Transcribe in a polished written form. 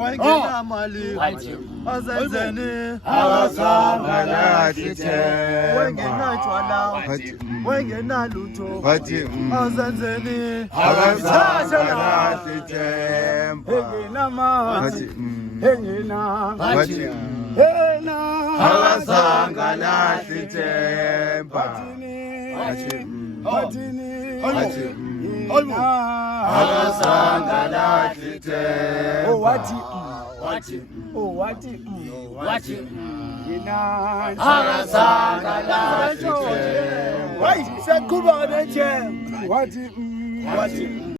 Wangena mali azenzeni awasangala themba wangena tshwala wangena lutho azenzeni awasangala themba engena mathi engena awasangala themba awasangala themba what? Why?